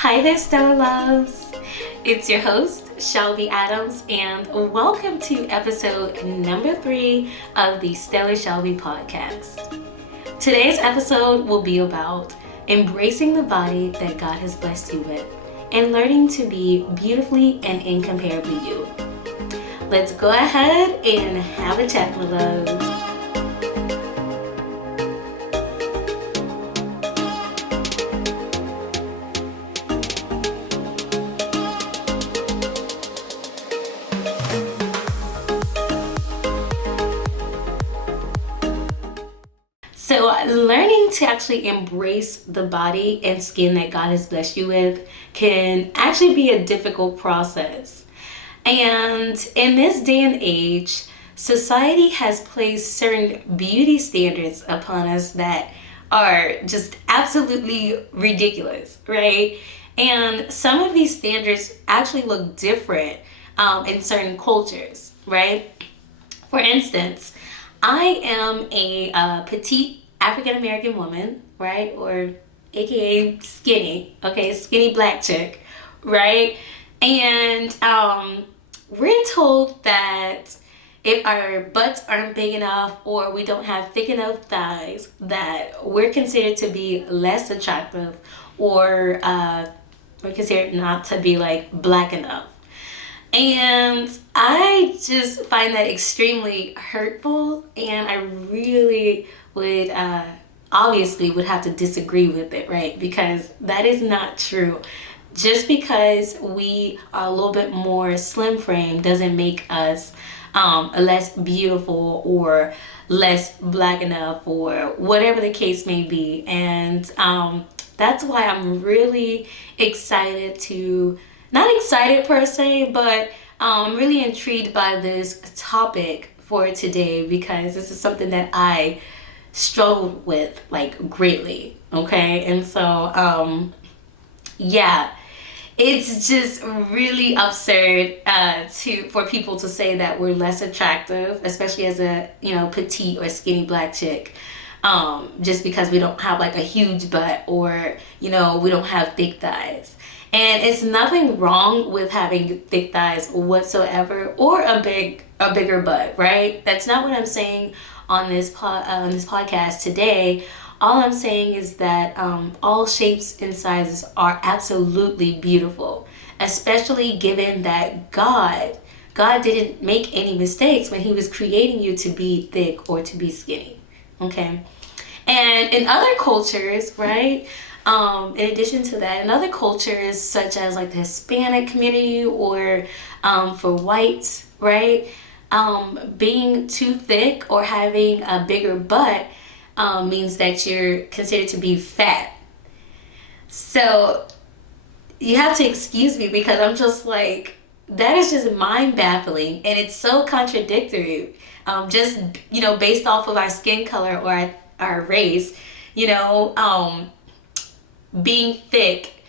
Hi there, Stella Loves. It's your host, Shelby Adams, and welcome to episode number 3 of the Stella Shelby podcast. Today's episode will be about embracing the body that God has blessed you with and learning to be beautifully and incomparably you. Let's go ahead and have a chat, my loves. So learning to actually embrace the body and skin that God has blessed you with can actually be a difficult process. And in this day and age, society has placed certain beauty standards upon us that are just absolutely ridiculous, right? And some of these standards actually look different in certain cultures, right? For instance, I am a petite African American woman, right? Or AKA skinny, okay? Skinny black chick, right? And we're told that if our butts aren't big enough or we don't have thick enough thighs, that we're considered to be less attractive or we're considered not to be like black enough. And I just find that extremely hurtful, and I really would obviously would have to disagree with it, right? Because that is not true. Just because we are a little bit more slim frame doesn't make us less beautiful or less black enough or whatever the case may be. And that's why I'm really excited to not excited per se, but I'm really intrigued by this topic for today because this is something that I struggled with like greatly. Okay, and so yeah, it's just really absurd for people to say that we're less attractive, especially as a petite or skinny black chick. Just because we don't have like a huge butt or we don't have thick thighs. And it's nothing wrong with having thick thighs whatsoever or a bigger butt, right? That's not what I'm saying on this podcast today. All I'm saying is that all shapes and sizes are absolutely beautiful, especially given that God didn't make any mistakes when he was creating you to be thick or to be skinny, okay? And in other cultures, right, in addition to that, in other cultures such as like the Hispanic community or for whites, right, being too thick or having a bigger butt means that you're considered to be fat. So you have to excuse me because I'm just like, that is just mind baffling and it's so contradictory. Just based off of our skin color or our race, being thick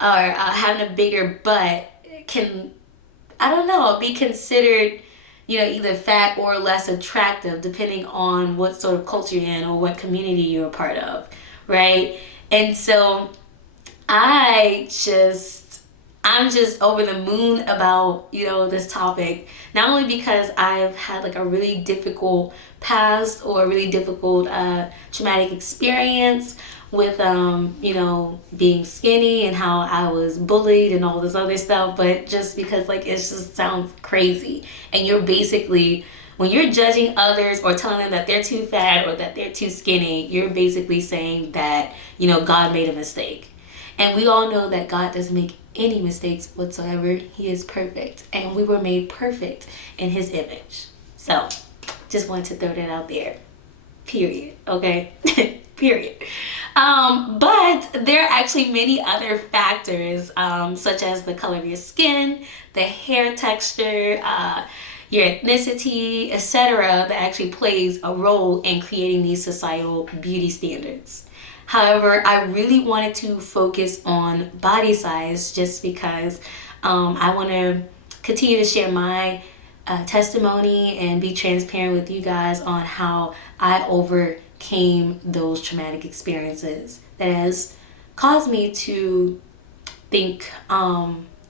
or having a bigger butt can, I don't know, be considered either fat or less attractive depending on what sort of culture you're in or what community you're a part of, right? And so I'm just over the moon about this topic, not only because I've had like a really difficult past or a really difficult traumatic experience with being skinny and how I was bullied and all this other stuff, but just because like it just sounds crazy. And you're basically, when you're judging others or telling them that they're too fat or that they're too skinny, you're basically saying that God made a mistake. And we all know that God doesn't make any mistakes whatsoever. He is perfect, and we were made perfect in his image. So just wanted to throw that out there, period. Okay. Period. But there are actually many other factors, such as the color of your skin, the hair texture, your ethnicity, etc., that actually plays a role in creating these societal beauty standards. However, I really wanted to focus on body size just because I want to continue to share my testimony and be transparent with you guys on how I overcame those traumatic experiences that has caused me to think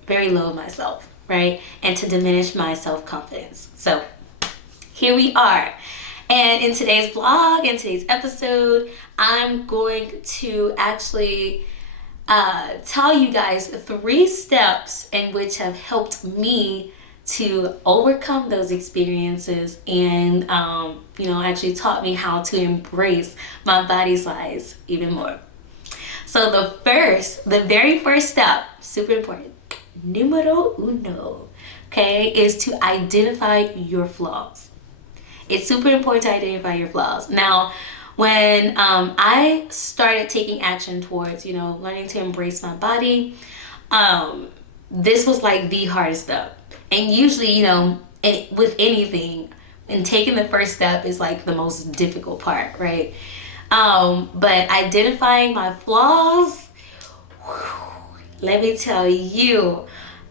very low of myself, right? And to diminish my self-confidence. So here we are. And in today's vlog, in today's episode, I'm going to actually tell you guys 3 steps in which have helped me to overcome those experiences and, actually taught me how to embrace my body size even more. So the very first step, super important, numero uno, okay, is to identify your flaws. It's super important to identify your flaws. Now, when I started taking action towards, learning to embrace my body, this was like the hardest step. And usually, with anything, and taking the first step is like the most difficult part, right? But identifying my flaws, let me tell you,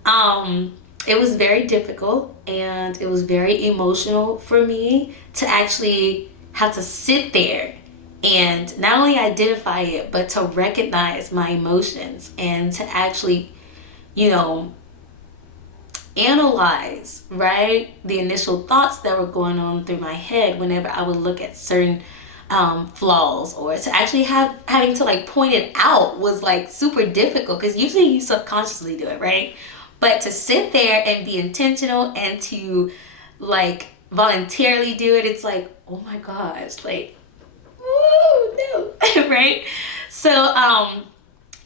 it was very difficult and it was very emotional for me to actually have to sit there and not only identify it, but to recognize my emotions and to actually, analyze, right, the initial thoughts that were going on through my head whenever I would look at certain flaws, or to actually having to like point it out was like super difficult, because usually you subconsciously do it, right? But to sit there and be intentional and to like voluntarily do it, it's like, oh my gosh, like, woo, no, right? So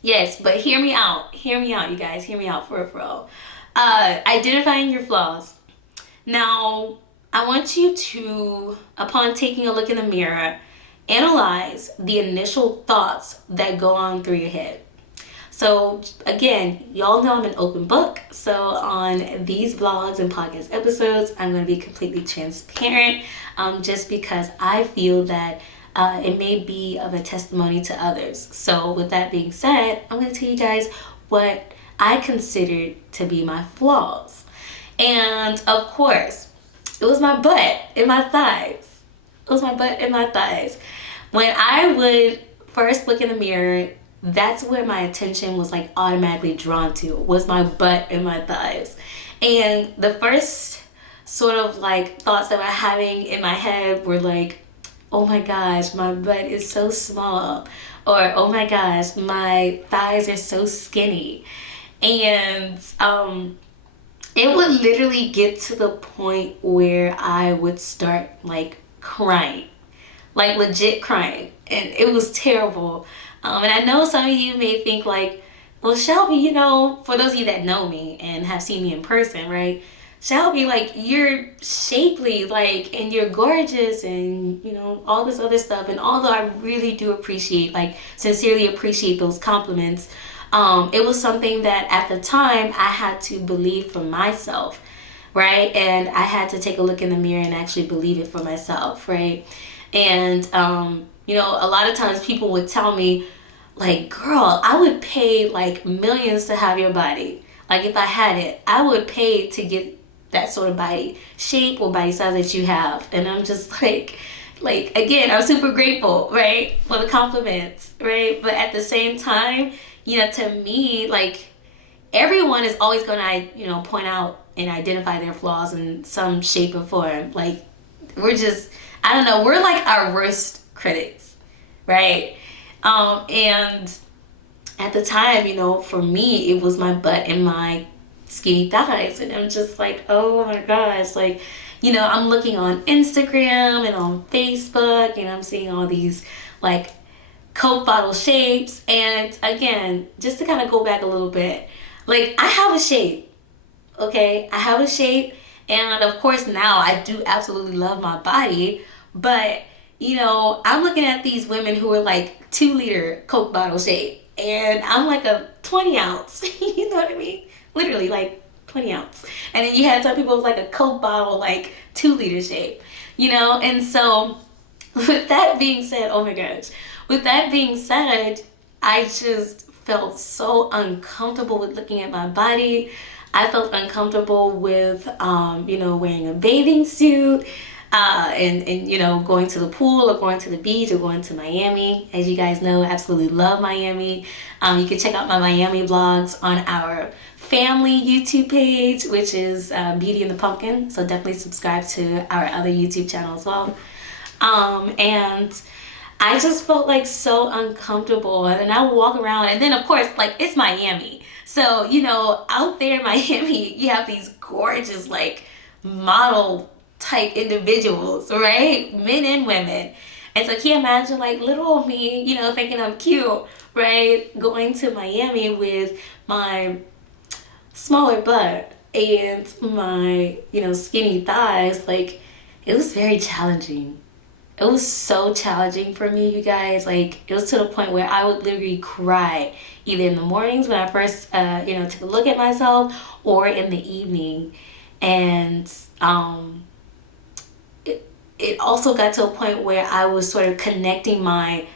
yes, but hear me out, you guys, hear me out for real. Identifying your flaws. Now, I want you to, upon taking a look in the mirror, analyze the initial thoughts that go on through your head. So again, y'all know I'm an open book. So on these vlogs and podcast episodes, I'm going to be completely transparent, just because I feel that it may be of a testimony to others. So with that being said, I'm going to tell you guys what I considered to be my flaws. And of course, it was my butt and my thighs. When I would first look in the mirror, that's where my attention was like automatically drawn to, was my butt and my thighs. And the first sort of like thoughts that I were having in my head were like, oh my gosh, my butt is so small. Or, oh my gosh, my thighs are so skinny. And it would literally get to the point where I would start like crying, like legit crying. And it was terrible. And I know some of you may think like, well, Shelby, for those of you that know me and have seen me in person, right? Shelby, like, you're shapely, like, and you're gorgeous and, all this other stuff. And although I really do appreciate, like, sincerely appreciate those compliments, it was something that at the time I had to believe for myself, right? And I had to take a look in the mirror and actually believe it for myself, right? And, a lot of times people would tell me, like, girl, I would pay like millions to have your body. Like, if I had it, I would pay to get that sort of body shape or body size that you have. And I'm just like, again, I'm super grateful, right, for the compliments, right? But at the same time, to me, like, everyone is always going to, point out and identify their flaws in some shape or form. Like, we're just, I don't know, we're like our worst critics, right? And at the time, for me, it was my butt and my skinny thighs. And I'm just like, oh my gosh, like, I'm looking on Instagram and on Facebook and I'm seeing all these like Coke bottle shapes. And again, just to kind of go back a little bit, like, I have a shape, okay? I have a shape. And of course now I do absolutely love my body, but I'm looking at these women who are like 2-liter Coke bottle shape and I'm like a 20 ounce, you know what I mean? Literally like 20 ounce. And then you had some people with like a Coke bottle, like 2-liter shape, And so with that being said, oh my gosh, with that being said, I just felt so uncomfortable with looking at my body. I felt uncomfortable with, wearing a bathing suit. and you know, going to the pool or going to the beach or going to Miami. As you guys know, I absolutely love Miami. You can check out my Miami vlogs on our family YouTube page, which is Beauty and the Pumpkin. So definitely subscribe to our other YouTube channel as well. And I just felt like so uncomfortable, and then I would walk around, and then of course, like, it's Miami. So, you know, out there in Miami, you have these gorgeous, like, model type individuals, right? Men and women. And so can you imagine, like, little old me, you know, thinking I'm cute, right? Going to Miami with my smaller butt and my, you know, skinny thighs. Like, it was very challenging. It was so challenging for me, you guys. Like, it was to the point where I would literally cry either in the mornings when I first, you know, took a look at myself, or in the evening. And it also got to a point where I was sort of connecting my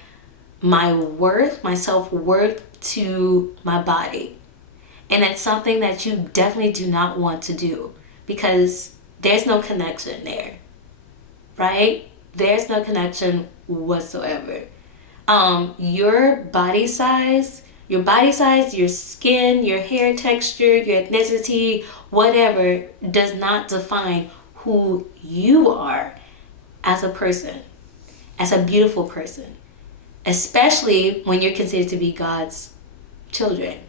worth, my self-worth, to my body. And it's something that you definitely do not want to do, because there's no connection there, right? There's no connection whatsoever. Your body size, your skin, your hair texture, your ethnicity, whatever, does not define who you are as a person, as a beautiful person, especially when you're considered to be God's children.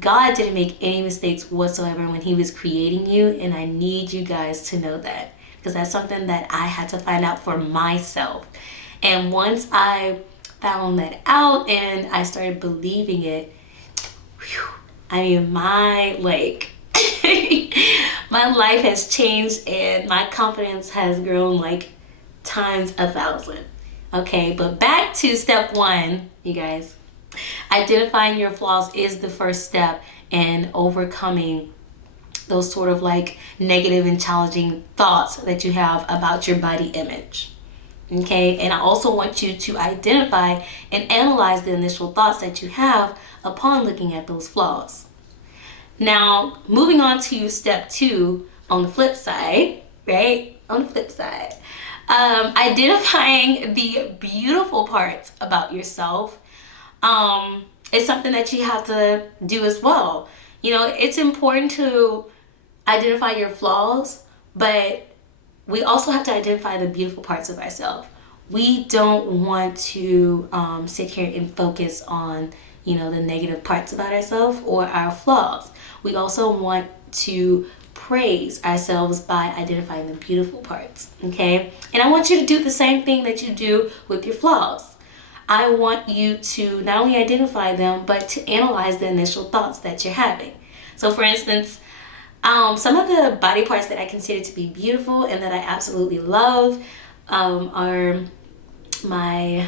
God didn't make any mistakes whatsoever when he was creating you, and I need you guys to know that, because that's something that I had to find out for myself. And once I found that out and I started believing it, whew, I mean, my life has changed, and my confidence has grown like times 1,000. Okay, but back to step 1, you guys. Identifying your flaws is the first step in overcoming those sort of like negative and challenging thoughts that you have about your body image. Okay, and I also want you to identify and analyze the initial thoughts that you have upon looking at those flaws. Now, moving on to step 2, on the flip side, right? On the flip side, identifying the beautiful parts about yourself is something that you have to do as well. You know, it's important to identify your flaws, but we also have to identify the beautiful parts of ourselves. We don't want to sit here and focus on, you know, the negative parts about ourselves or our flaws. We also want to praise ourselves by identifying the beautiful parts, okay? And I want you to do the same thing that you do with your flaws. I want you to not only identify them, but to analyze the initial thoughts that you're having. So for instance, some of the body parts that I consider to be beautiful and that I absolutely love are my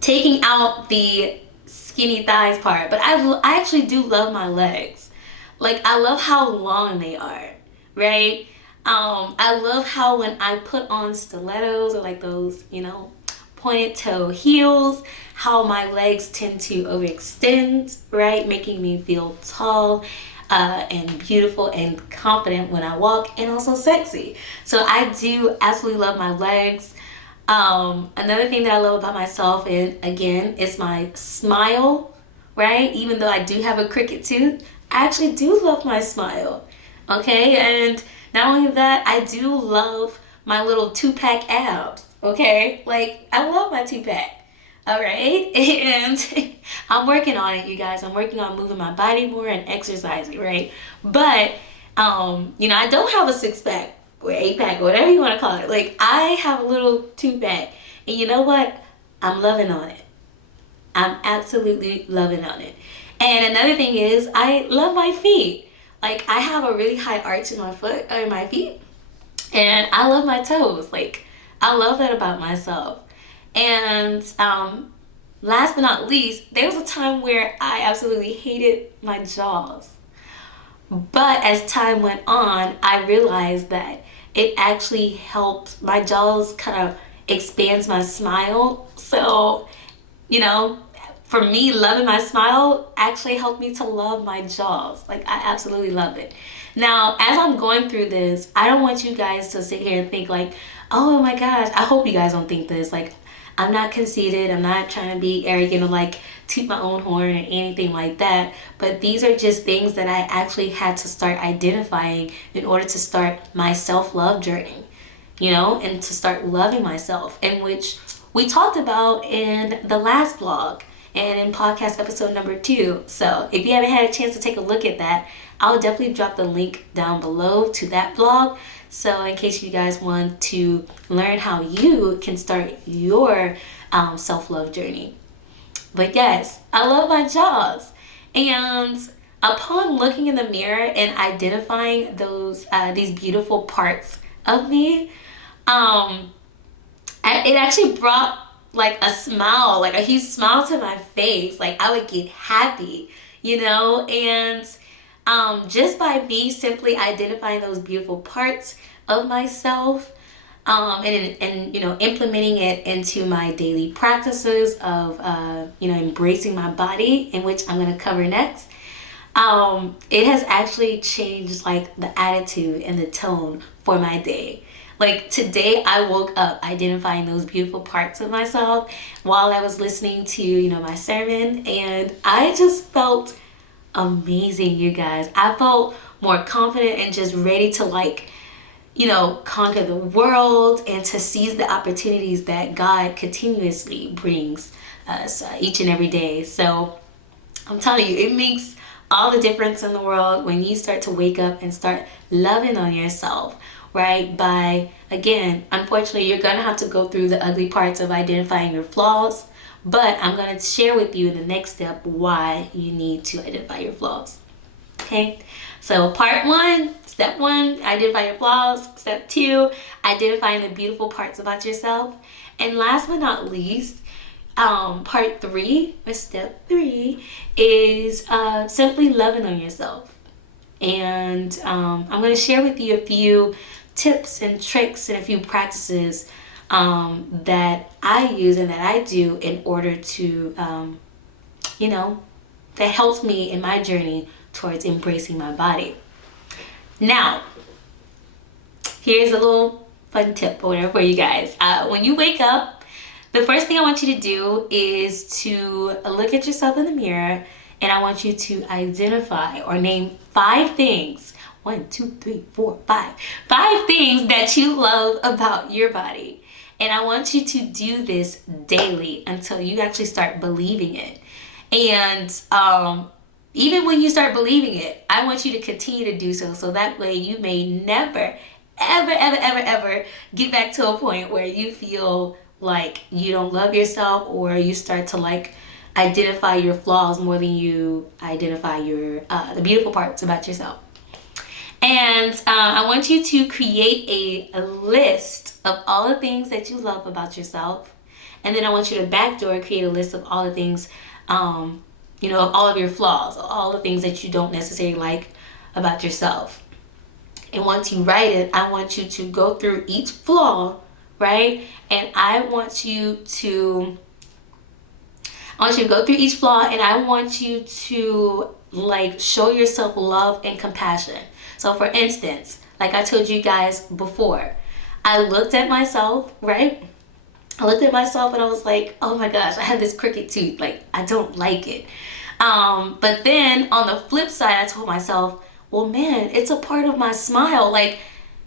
taking out the skinny thighs part, but I actually do love my legs. Like, I love how long they are, right? I love how when I put on stilettos or like those, you know, pointed toe heels, how my legs tend to overextend, right? Making me feel tall and beautiful and confident when I walk, and also sexy. So I do absolutely love my legs. Another thing that I love about myself, and again, is my smile, right? Even though I do have a crooked tooth, I actually do love my smile, okay? And not only that, I do love my little 2-pack abs, okay? Like, I love my 2-pack. All right, and I'm working on it, you guys. I'm working on moving my body more and exercising, right? But, you know, I don't have a 6-pack or 8-pack, or whatever you want to call it. Like, I have a little 2-pack, and you know what? I'm loving on it. I'm absolutely loving on it. And another thing is, I love my feet. Like, I have a really high arch in my foot, or in my feet, and I love my toes. Like, I love that about myself. And last but not least, there was a time where I absolutely hated my jaws. But as time went on, I realized that it actually helped. My jaws kind of expands my smile. So, you know, for me, loving my smile actually helped me to love my jaws. Like, I absolutely love it. Now, as I'm going through this, I don't want you guys to sit here and think like, oh my gosh, I hope you guys don't think this. Like, I'm not conceited. I'm not trying to be arrogant or like toot my own horn or anything like that. But these are just things that I actually had to start identifying in order to start my self-love journey, and to start loving myself, in which we talked about in the last vlog and in podcast episode number 2. So if you haven't had a chance to take a look at that, I'll definitely drop the link down below to that vlog. So in case you guys want to learn how you can start your self-love journey. But yes, I love my jaws. And upon looking in the mirror and identifying these beautiful parts of me, it actually brought like a smile, like a huge smile to my face. Like, I would get happy, and just by me simply identifying those beautiful parts of myself, and implementing it into my daily practices of embracing my body, in which I'm going to cover next. It has actually changed like the attitude and the tone for my day. Like, today I woke up identifying those beautiful parts of myself while I was listening to, my sermon, and I just felt amazing, you guys. I felt more confident and just ready to conquer the world and to seize the opportunities that God continuously brings us each and every day. So I'm telling you, it makes all the difference in the world when you start to wake up and start loving on yourself, right? Again, unfortunately, you're going to have to go through the ugly parts of identifying your flaws, but I'm going to share with you in the next step why you need to identify your flaws. Okay, so step 1, identify your flaws. Step 2, identifying the beautiful parts about yourself. And last but not least, step 3 is simply loving on yourself. And I'm going to share with you a few tips and tricks and a few practices that I use and that I do in order to, that helps me in my journey towards embracing my body. Now, here's a little fun tip or whatever for you guys. When you wake up, the first thing I want you to do is to look at yourself in the mirror, and I want you to identify or name 5 things. 1, 2, 3, 4, 5. 5 things that you love about your body. And I want you to do this daily until you actually start believing it. And even when you start believing it, I want you to continue to do so. So that way you may never, ever get back to a point where you feel like you don't love yourself, or you start to identify your flaws more than you identify the beautiful parts about yourself. And I want you to create a list of all the things that you love about yourself. And then I want you to backdoor create a list of all the things, of all of your flaws, all the things that you don't necessarily like about yourself. And once you write it, I want you to go through each flaw, right? And I want you to go through each flaw, and I want you to show yourself love and compassion. So for instance, like I told you guys before, I looked at myself, right? I looked at myself and I was like, oh my gosh, I have this crooked tooth. I don't like it. But then on the flip side, I told myself, well, man, it's a part of my smile.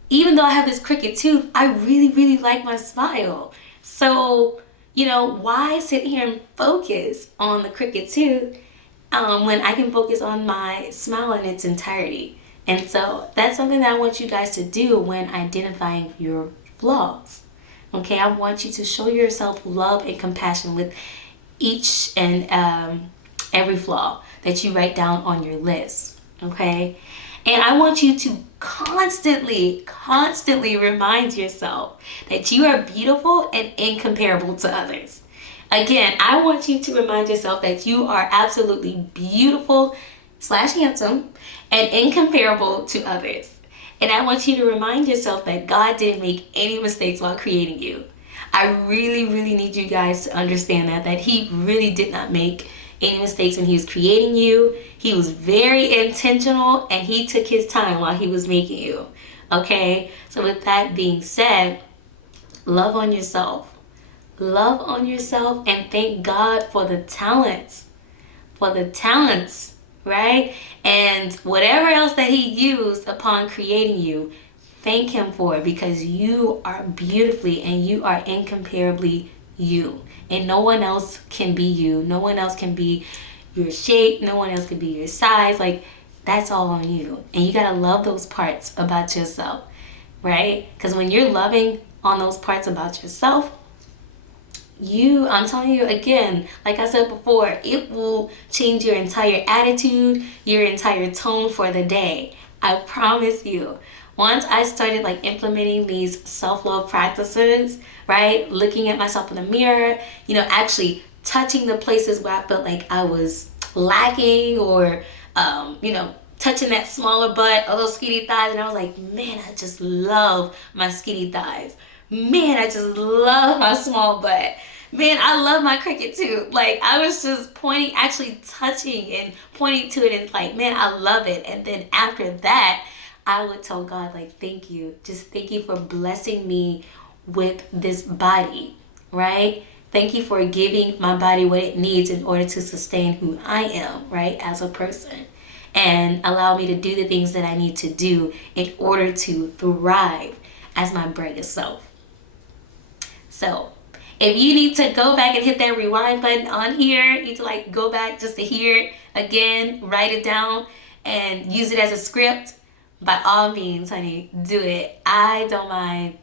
Even though I have this crooked tooth, I really, really like my smile. So, why sit here and focus on the crooked tooth when I can focus on my smile in its entirety? And so that's something that I want you guys to do when identifying your flaws. Okay, I want you to show yourself love and compassion with each and every flaw that you write down on your list. Okay, and I want you to constantly remind yourself that you are beautiful and incomparable to others. Again, I want you to remind yourself that you are absolutely beautiful / handsome and incomparable to others. And I want you to remind yourself that God didn't make any mistakes while creating you. I really, really need you guys to understand that he really did not make any mistakes when he was creating you. He was very intentional, and he took his time while he was making you. Okay? So with that being said, love on yourself. Love on yourself, and thank God for the talents. For the talents, right? And whatever else that he used upon creating you, thank him for it, because you are beautifully and you are incomparably you. And no one else can be you. No one else can be your shape. No one else can be your size. Like, that's all on you. And you got to love those parts about yourself, right? Because when you're loving on those parts about yourself, I'm telling you again, like I said before, it will change your entire attitude, your entire tone for the day. I promise you. Once I started like implementing these self-love practices, right? Looking at myself in the mirror, actually touching the places where I felt like I was lacking, or, touching that smaller butt or those skinny thighs. And I was like, man, I just love my skinny thighs. Man, I just love my small butt. Man, I love my cricket too. Like, I was just pointing, actually touching and pointing to it, and like, man, I love it. And then after that, I would tell God, like, thank you. Just thank you for blessing me with this body, right? Thank you for giving my body what it needs in order to sustain who I am, right, as a person. And allow me to do the things that I need to do in order to thrive as my brightest self. So, if you need to go back and hit that rewind button on here, you need to like go back just to hear it again, write it down, and use it as a script, by all means, honey, do it. I don't mind.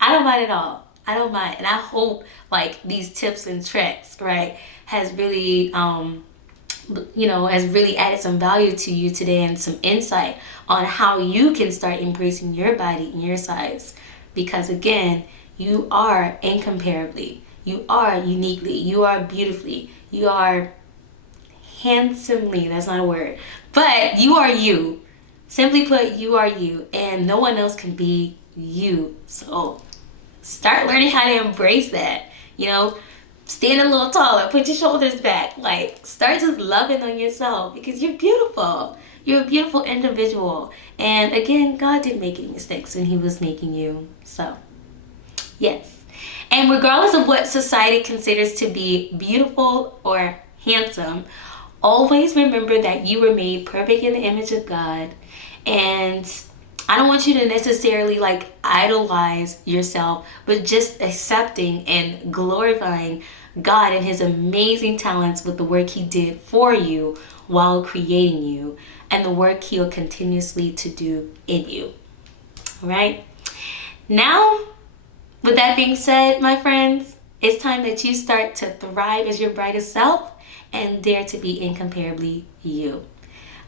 I don't mind at all. I don't mind. And I hope like these tips and tricks, right, has really, has really added some value to you today, and some insight on how you can start embracing your body and your size. Because again, you are incomparably, you are uniquely, you are beautifully, you are handsomely, that's not a word, but you are you. Simply put, you are you, and no one else can be you. So start learning how to embrace that. Stand a little taller, put your shoulders back, like start just loving on yourself, because you're beautiful. You're a beautiful individual. And again, God didn't make any mistakes when he was making you. So yes. And regardless of what society considers to be beautiful or handsome, always remember that you were made perfect in the image of God. And I don't want you to necessarily like idolize yourself, but just accepting and glorifying God and his amazing talents with the work he did for you while creating you, and the work he'll continuously to do in you. All right? Now, with that being said, my friends, it's time that you start to thrive as your brightest self and dare to be incomparably you.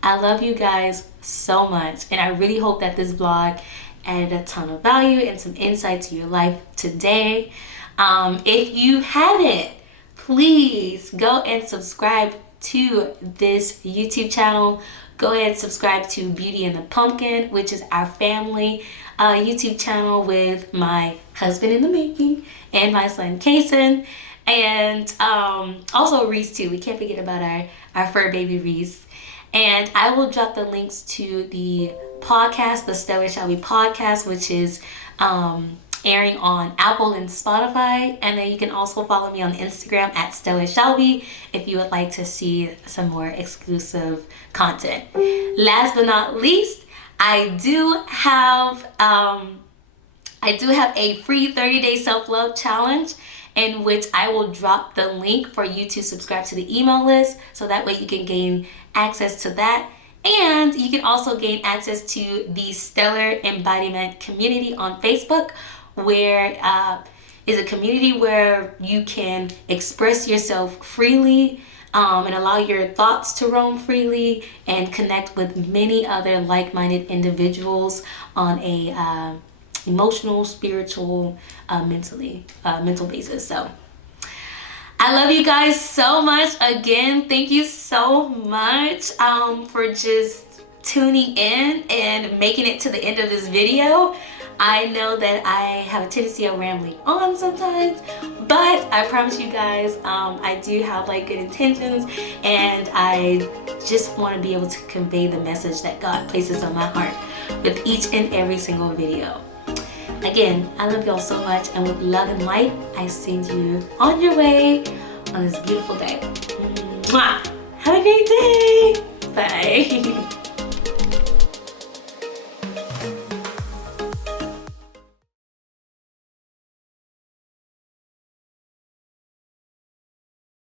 I love you guys so much, and I really hope that this vlog added a ton of value and some insight to your life today. If you haven't, please go and subscribe to this YouTube channel. Go ahead and subscribe to Beauty and the Pumpkin, which is our family YouTube channel with my husband in the making and my son Kason, and also Reese too. We can't forget about our fur baby Reese. And I will drop the links to the podcast, the Stellar Shelby podcast, which is airing on Apple and Spotify. And then you can also follow me on Instagram at Stellar Shelby if you would like to see some more exclusive content. Last but not least, I do have a free 30-day self-love challenge, in which I will drop the link for you to subscribe to the email list, so that way you can gain access to that. And you can also gain access to the Stellar Embodiment community on Facebook, where is a community where you can express yourself freely and allow your thoughts to roam freely, and connect with many other like-minded individuals on a emotional, spiritual, mental basis. So I love you guys so much. Again, thank you so much for just tuning in and making it to the end of this video. I know that I have a tendency of rambling on sometimes, but I promise you guys, I do have like good intentions, and I just want to be able to convey the message that God places on my heart with each and every single video. Again, I love y'all so much, and with love and light, I send you on your way on this beautiful day. Mwah! Have a great day!